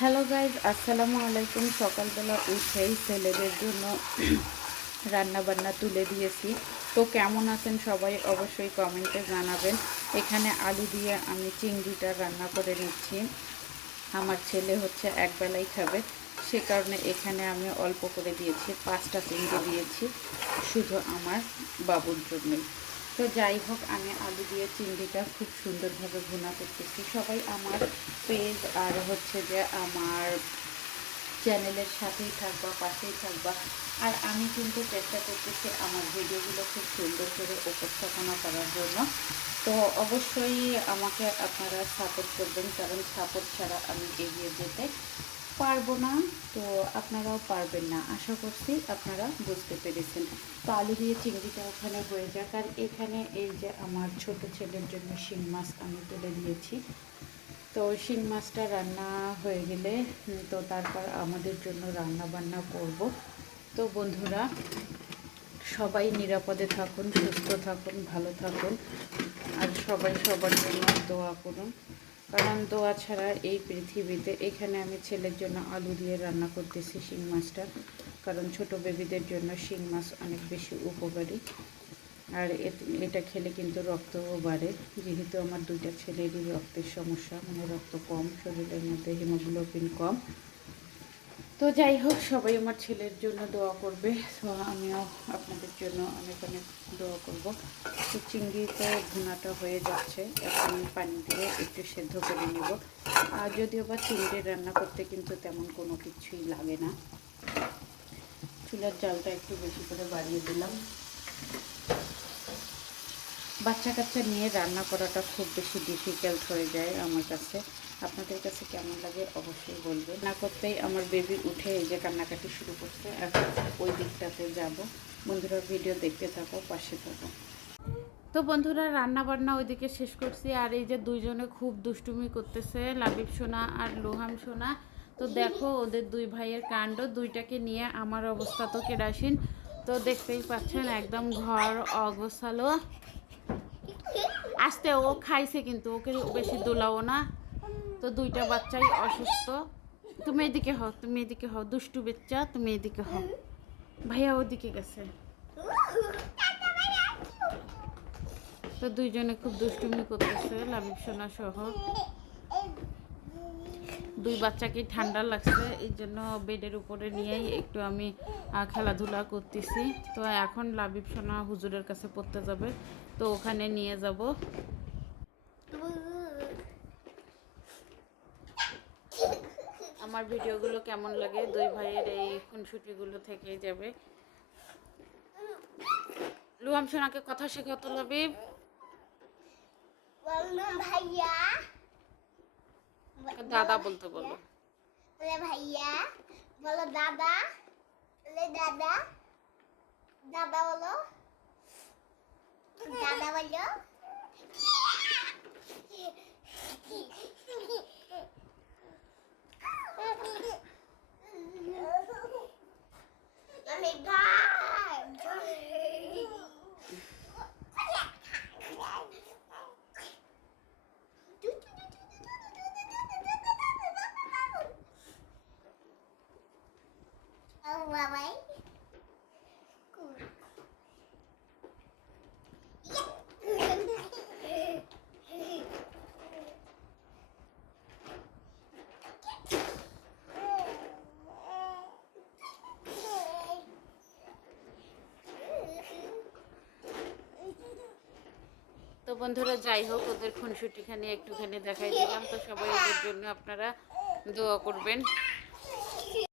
Hello guys, আসসালামু আলাইকুম। সকালবেলা উঠেই ছেলেদের জন্য রান্না বান্না তুলে দিয়েছি। তো কেমন আছেন সবাই অবশ্যই কমেন্টে জানাবেন। এখানে আলু দিয়ে আমি চিংড়িটা রান্না করে নিচ্ছি। আমার ছেলে হচ্ছে একবেলাই খাবে। সে কারণে এখানে আমি অল্প করে দিয়েছি, পাঁচটা চিংড়ি দিয়েছি। শুধু আমার বাবুর জন্যই। তো যাই হোক, আমি আলু দিয়ে চিংড়িটা খুব সুন্দরভাবে ভুনা করতেছি। সবাই আমার পেজ আর হচ্ছে যে আমার চ্যানেলের সাথেই থাকবা, পাশেই থাকবা। আর আমি কিন্তু চেষ্টা করতেছি আমার ভিডিওগুলো খুব সুন্দর করে উপস্থাপনা করার জন্য। তো অবশ্যই আমাকে আপনারা সাপোর্ট করবেন, কারণ সাপোর্ট ছাড়া আমি এগিয়ে যেতে পারব না, তো আপনারাও পারবেন না। আশা করছি আপনারা বুঝতে পেরেছেন। তো আলু দিয়ে চিংড়িটা ওখানে হয়ে যাক। আর এখানে এই যে আমার ছোট ছেলের জন্য শিং মাছ আমি তুলে দিয়েছি। তো শিং মাছটা রান্না হয়ে গেলে তো তারপর আমাদের জন্য রান্না বান্না করব। তো বন্ধুরা, সবাই নিরাপদে থাকুন, সুস্থ থাকুন, ভালো থাকুন। আর সবাই সবার জন্য দোয়া করুন। কারণ দোয়া ছাড়া এই পৃথিবীতে এখানে আমি ছেলের জন্য আলু দিয়ে রান্না করতেছি শিং মাছটা, কারণ ছোট বেবিদের জন্য শিং মাছ অনেক বেশি উপকারী। আর এটা খেলে কিন্তু রক্তও বাড়ে। যেহেতু আমার দুইটা ছেলেরই রক্তের সমস্যা মানে রক্ত কম, শরীরের মধ্যে হিমোগ্লোবিন কম। তো যাই হোক, সবাই আমার ছেলের জন্য দোয়া করবে। তো আমিও আপনাদের জন্য অনেক অনেক দোয়া করব। তো চিংড়ি তো ভুনাটা হয়ে যাচ্ছে, এখন পানি দিয়ে একটু সেদ্ধ করে নেব। আর যদিও বা চিংড়ি রান্না করতে কিন্তু তেমন কোনো কিছুই লাগে না। চুলার জালটা একটু বেশি করে বাড়িয়ে দিলাম। বাচ্চা কাচ্চা নিয়ে রান্না করাটা খুব বেশি ডিফিকাল্ট হয়ে যায় আমার কাছে। আপনাদের কাছে কেমন লাগে অবশ্যই বলবেন। না করতেই আমার বেবি উঠে এই যে কান্নাকাটি শুরু করছে, এখন ওই দিকটাতে যাব। বন্ধুরা ভিডিও দেখতে থাকো, পাশে থাকো। তো বন্ধুরা রান্না বান্না ওইদিকে শেষ করছি, আর এই যে দুইজনে খুব দুষ্টুমি করতেছে, লাবিব সোনা আর লোহাম সোনা। তো দেখো, ওদের দুই ভাইয়ের কাণ্ড, দুইটাকে নিয়ে আমার অবস্থা তো কেরাসিন। তো দেখতেই পাচ্ছেন, একদম ঘর অগোছালো। আসতে, ও খাইছে কিন্তু, ওকে বেশি দোলাও না। তো দুইটা বাচ্চাই অসুস্থ। তুমি এদিকে হও, তুমি এদিকে হও, দুষ্টু বাচ্চা, তুমি এদিকে হও। ভাইয়া ওদিকে গেছে। তো দুইজনে খুব দুষ্টুমি করতেছে, লাবিব সোনা সহ। দুই বাচ্চাকে ঠান্ডা লাগছে, এই জন্য বেডের উপরে নিয়েই একটু আমি খেলাধুলা করতেছি। তো এখন লাবিব সোনা হুজুরের কাছে পড়তে যাবে, তো ওখানে নিয়ে যাব। আমার ভিডিওগুলো কেমন লাগে? দুই ভাইয়ের এই খুনসুটিগুলো থেকে যাবে। লুয়াম সোনাকে কথা শেখাতো লাবিব ভাইয়া। দাদা বলতে বলো। বলে ভাইয়া বলো দাদা বলে দাদা দাদা বলো দাদা বলো। তো বন্ধুরা, যাই হোক, ওদের খুনসুটিখানি একটুখানি দেখাই দিলাম। তো সবাই ওদের জন্য আপনারা দোয়া করবেন।